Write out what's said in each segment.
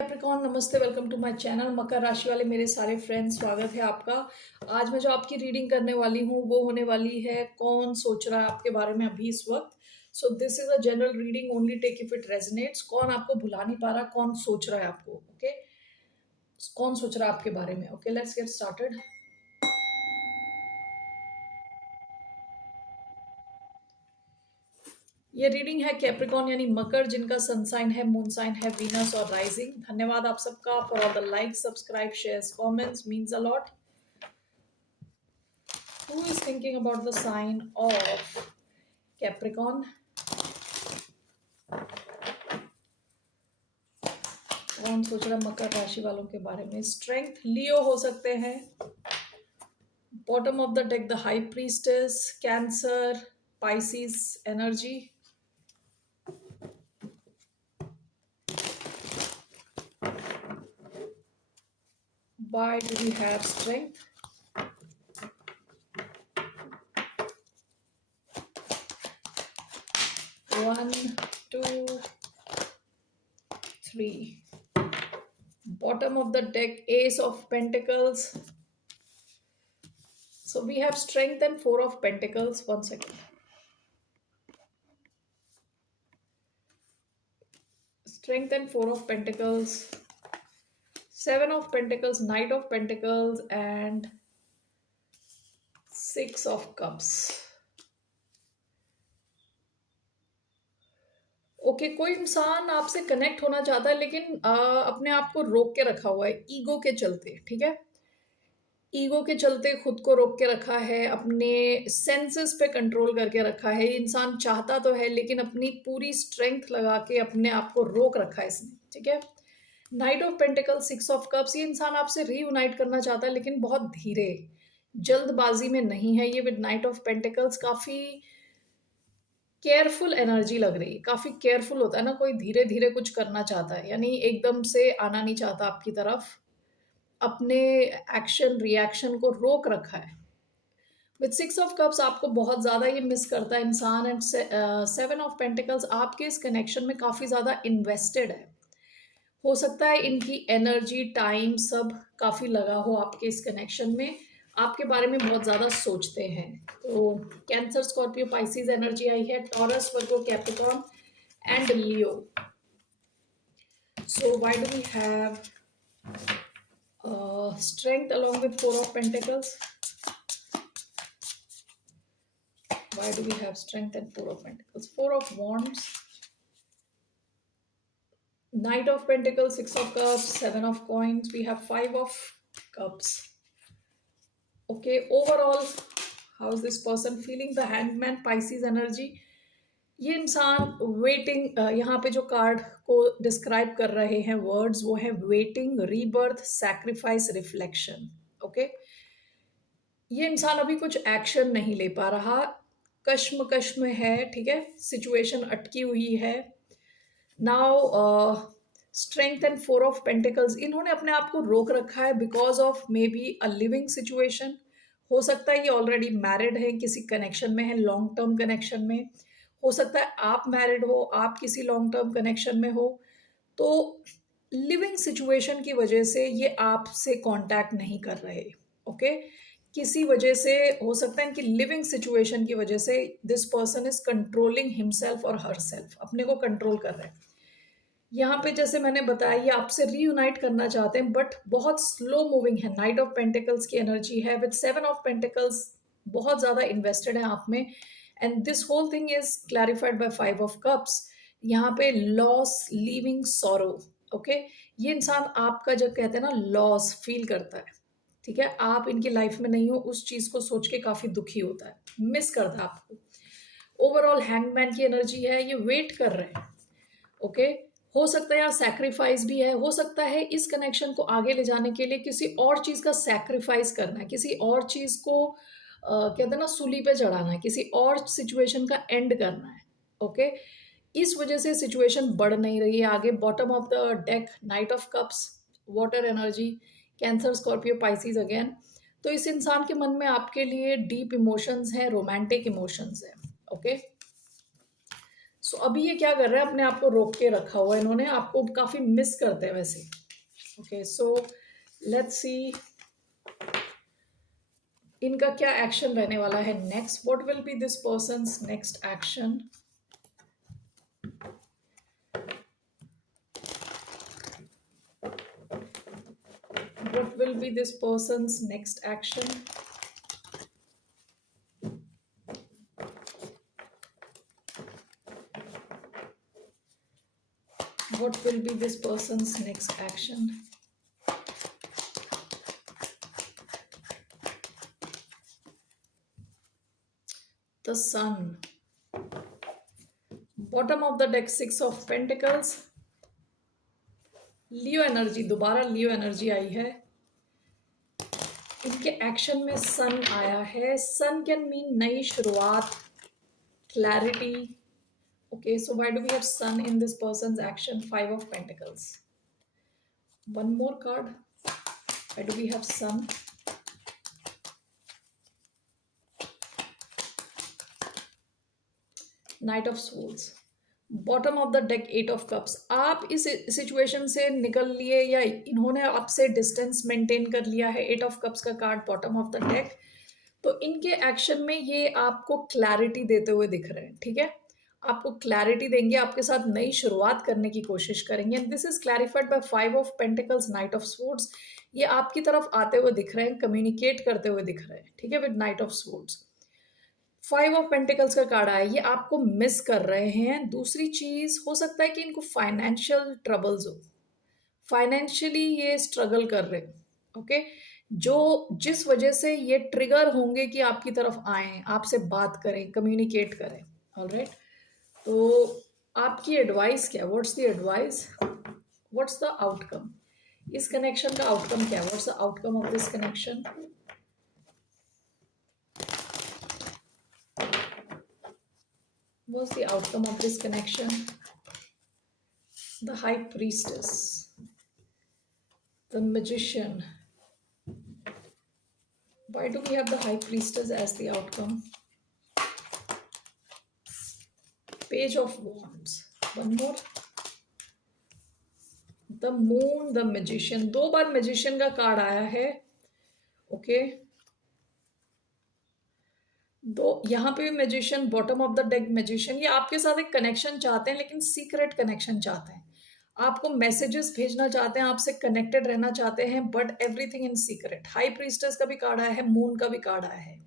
Capricorn नमस्ते, welcome to my channel. मकर राशि वाले मेरे सारे फ्रेंड्स, स्वागत है आपका। आज मैं जो आपकी रीडिंग करने वाली हूँ वो होने वाली है कौन सोच रहा है आपके बारे में अभी इस वक्त। So this is a general reading, only take if it resonates. कौन आपको भुला नहीं पा रहा, कौन सोच रहा है आपको, ओके कौन सोच रहा है आपके बारे में। Okay, let's get started. ये रीडिंग है कैप्रिकॉन यानी मकर, जिनका सन साइन है, मून साइन है वीनस और राइजिंग। धन्यवाद आप सबका for all the like, subscribe, shares, comments, means a lot. Who is thinking about the sign of Capricorn? कौन सोच रहा है मकर राशि वालों के बारे में? स्ट्रेंथ लियो हो सकते हैं। Bottom of the deck the high priestess, cancer, Pisces energy. Why do we have strength? One, two, three. Bottom of the deck, Ace of Pentacles. So we have strength and Four of Pentacles. 1 second. Strength and Four of Pentacles. Seven of Pentacles, Knight of Pentacles, and Six of Cups. Okay कोई इंसान आपसे connect होना चाहता है, लेकिन अपने आप को रोक के रखा हुआ है ईगो के चलते। ठीक है, ईगो के चलते खुद को रोक के रखा है, अपने सेंसेस पे कंट्रोल करके रखा है। इंसान चाहता तो है लेकिन अपनी पूरी स्ट्रेंथ लगा के अपने आप को रोक रखा है इसने। ठीक है, knight of pentacle, six of cups. ये इंसान आपसे रीयूनाइट करना चाहता है लेकिन बहुत धीरे, जल्दबाजी में नहीं है ये। विद नाइट ऑफ पेंटिकल्स काफी केयरफुल एनर्जी लग रही है, काफी केयरफुल होता है ना कोई, धीरे धीरे कुछ करना चाहता है, यानी एकदम से आना नहीं चाहता आपकी तरफ। अपने एक्शन रिएक्शन को रोक रखा है। विद सिक्स ऑफ कप्स आपको बहुत ज्यादा ये मिस करता है इंसान। एंड सेवन ऑफ पेंटिकल्स आपके इस कनेक्शन में काफी ज्यादा इन्वेस्टेड है। हो सकता है इनकी एनर्जी, टाइम सब काफी लगा हो आपके इस कनेक्शन में, आपके बारे में बहुत ज्यादा सोचते हैं। तो कैंसर, स्कॉर्पियो, पाइसिस एनर्जी आई है, Taurus, Virgo, Capricorn and Leo. So why do we have strength along with Four of Pentacles? Why do we have strength and Four of Pentacles? Four of Wands, Knight of Pentacles, Six of Cups, Seven of Coins. We have Five of Cups. Okay, overall, how is this person feeling? The Hangman, Pisces energy. ये इंसान waiting, यहाँ पे जो card को describe कर रहे हैं words, वो है waiting, rebirth, sacrifice, reflection. Okay, ये इंसान अभी कुछ एक्शन नहीं ले पा रहा, कश्मकश में है। ठीक है, सिचुएशन अटकी हुई है। Now strength and four of pentacles, इन्होंने अपने आप को रोक रखा है because of may be a living situation. हो सकता है ये ऑलरेडी मैरिड है, किसी कनेक्शन में है, लॉन्ग टर्म कनेक्शन में। हो सकता है आप मैरिड हो, आप किसी लॉन्ग टर्म कनेक्शन में हो। तो लिविंग सिचुएशन की वजह से ये आपसे कांटेक्ट नहीं कर रहे। ओके, किसी वजह से हो सकता है इनकी लिविंग सिचुएशन की वजह से this person is controlling himself और हरसेल्फ, अपने को कंट्रोल कर रहे हैं। यहाँ पे जैसे मैंने बताया ये आपसे रीयूनाइट करना चाहते हैं बट बहुत स्लो मूविंग है। नाइट ऑफ पेंटिकल्स की एनर्जी है, विद सेवन ऑफ पेंटिकल्स बहुत ज्यादा इन्वेस्टेड है आप में। And this whole thing is clarified by five of cups. यहाँ पे लॉस, लीविंग, सॉरो। ओके, ये इंसान आपका जब कहते हैं ना लॉस फील करता है। ठीक है, आप इनकी लाइफ में नहीं हो, उस चीज को सोच के काफी दुखी होता है, मिस करता है आपको। ओवरऑल हैंगमैन की एनर्जी है, ये वेट कर रहे हैं। ओके, हो सकता है यहाँ सैक्रिफाइस भी है। हो सकता है इस कनेक्शन को आगे ले जाने के लिए किसी और चीज का सैक्रिफाइस करना है, किसी और चीज को कहते हैं ना सूली पे चढ़ाना है, किसी और सिचुएशन का एंड करना है। ओके, इस वजह से सिचुएशन बढ़ नहीं रही है आगे। Bottom of the deck, night of cups, water energy, cancer, Scorpio, Pisces again. तो इस इंसान के मन में आपके लिए डीप इमोशंस हैं, रोमांटिक इमोशंस हैं। ओके, सो अभी ये क्या कर रहे हैं, अपने आप को रोक के रखा हुआ है इन्होंने, आपको काफी मिस करते हैं वैसे। ओके, सो लेट्स सी इनका क्या एक्शन रहने वाला है next. What will be this persons next action? What will be this person's next action? What will be this person's next action? The Sun. Bottom of the deck, Six of Pentacles. Leo energy, दोबारा लियो energy आई है। इनके action में सन आया है। सन can mean नई शुरुआत, clarity. Okay, so why do we have Sun in this person's action? Five of Pentacles. One more card. Why do we have Sun? Knight of Swords. Bottom of the deck, eight of cups. आप इस situation से निकल लिए या इन्होंने आपसे distance maintain कर लिया है। एट ऑफ कप्स का card bottom of the deck. तो इनके एक्शन में ये आपको क्लैरिटी देते हुए दिख रहे हैं, ठीक है। आपको क्लैरिटी देंगे, आपके साथ नई शुरुआत करने की कोशिश करेंगे। And this is clarified by five of pentacles, night of swords. ये आपकी तरफ आते हुए दिख रहे हैं, कम्युनिकेट करते हुए दिख रहे हैं, ठीक है, with night of swords. Five of pentacles का कार्ड आया, ये आपको मिस कर रहे हैं। दूसरी चीज हो सकता है कि इनको फाइनेंशियल ट्रबल्स हो, फाइनेंशियली ये स्ट्रगल कर रहे हैं। ओके, जो जिस वजह से ये ट्रिगर होंगे कि आपकी तरफ आए, आपसे बात करें, कम्युनिकेट करें। ऑलराइट, तो आपकी एडवाइस क्या? What's the advice? What's the outcome? इस कनेक्शन का आउटकम क्या है? What's the outcome of this connection? What's the outcome of this connection? The High Priestess, the Magician. Why do we have the High Priestess as the outcome? Page of Wands. One more. The Moon, the Magician. दो बार Magician का card आया है। Okay, दो यहाँ पे भी magician, bottom of the deck magician. ये आपके साथ एक कनेक्शन चाहते हैं, लेकिन सीक्रेट कनेक्शन चाहते हैं। आपको मैसेजेस भेजना चाहते हैं, आपसे कनेक्टेड रहना चाहते हैं, but everything in secret. High priestess का भी कार्ड आया है, मून का भी कार्ड आया है।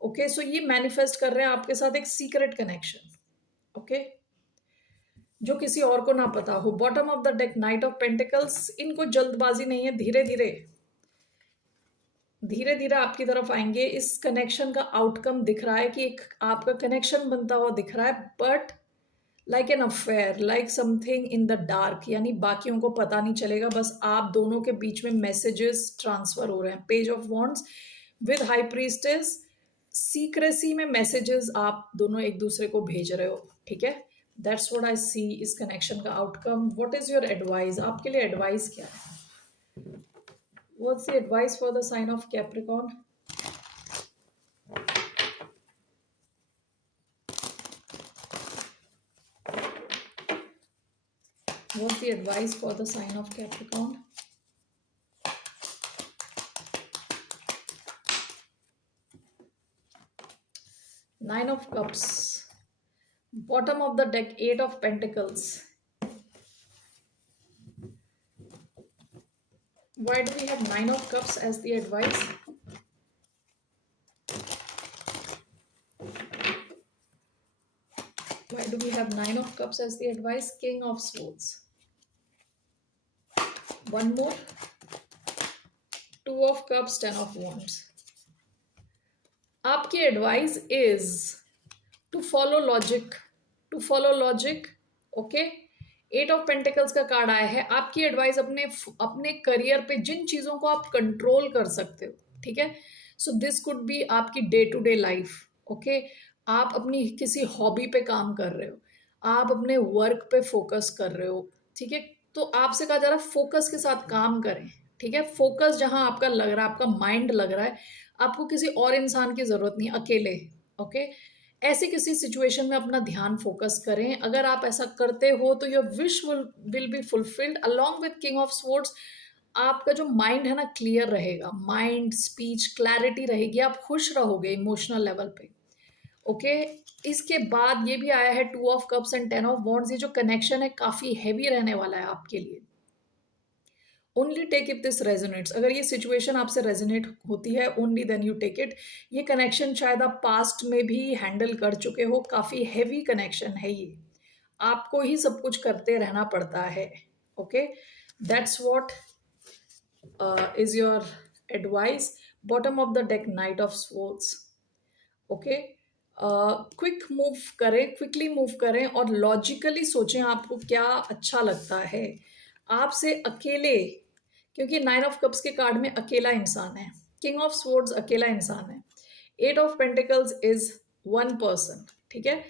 ओके, सो ये मैनिफेस्ट कर रहे हैं आपके साथ एक सीक्रेट कनेक्शन, ओके, जो किसी और को ना पता हो। Bottom of the deck, night of pentacles. इनको जल्दबाजी नहीं है, धीरे धीरे धीरे धीरे आपकी तरफ आएंगे। इस कनेक्शन का आउटकम दिख रहा है कि एक आपका कनेक्शन बनता हुआ दिख रहा है, but like an affair, like something in the dark, यानी बाकियों को पता नहीं चलेगा, बस आप दोनों के बीच में मैसेजेस ट्रांसफर हो रहे हैं। Page of wands with high priestess, secrecy में मैसेजेस आप दोनों एक दूसरे को भेज रहे हो, ठीक है। दैट्स व्हाट आई सी इस कनेक्शन का outcome. What is your advice? आपके लिए एडवाइस क्या है? What's the advice for the sign of Capricorn? What's the advice for the sign of Capricorn? Nine of Cups. Bottom of the deck, Eight of Pentacles. Why do we have Nine of Cups as the advice? Why do we have Nine of Cups as the advice? King of Swords. One more. Two of Cups, Ten of Wands. आपकी advice is to follow logic, to follow logic. Okay, eight of pentacles का card आया है। आपकी advice अपने career पे जिन चीज़ों को आप कंट्रोल कर सकते हो, ठीक है, सो दिस कुड बी आपकी day to day life. Okay, आप अपनी किसी हॉबी पे काम कर रहे हो, आप अपने वर्क पे फोकस कर रहे हो, ठीक है, तो आपसे कहा जा रहा है फोकस के साथ काम करें, ठीक है। फोकस जहां आपका लग रहा है, आपका माइंड लग रहा है, आपको किसी और इंसान की जरूरत नहीं, अकेले। ओके, ऐसे किसी सिचुएशन में अपना ध्यान फोकस करें। अगर आप ऐसा करते हो तो your wish will be fulfilled. Along with king of swords आपका जो माइंड है ना क्लियर रहेगा, माइंड स्पीच क्लैरिटी रहेगी, आप खुश रहोगे इमोशनल लेवल पे। ओके, इसके बाद ये भी आया है 2 of cups and 10 of wands. ये जो कनेक्शन है काफी हैवी रहने वाला है आपके लिए। Only take if this resonates. अगर ये सिचुएशन आपसे रेजोनेट होती है only then you take it. ये कनेक्शन शायद आप पास्ट में भी हैंडल कर चुके हो, काफी हैवी कनेक्शन है ये, आपको ही सब कुछ करते रहना पड़ता है। Okay, that's what is your advice. Bottom of the deck night of swords. Okay, quick move करें, क्विकली मूव करें और लॉजिकली सोचें आपको क्या अच्छा लगता है। आपसे अकेले, क्योंकि 9 ऑफ कप्स के कार्ड में अकेला इंसान है, किंग ऑफ स्वॉर्ड्स अकेला इंसान है, 8 of pentacles is one person. ठीक है,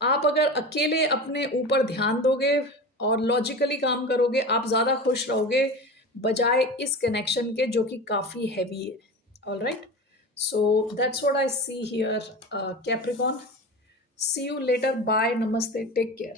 आप अगर अकेले अपने ऊपर ध्यान दोगे और लॉजिकली काम करोगे, आप ज्यादा खुश रहोगे बजाय इस कनेक्शन के जो कि काफी हैवी है। All right, so that's what I see here, Capricorn. See you later. Bye. Namaste. Take care.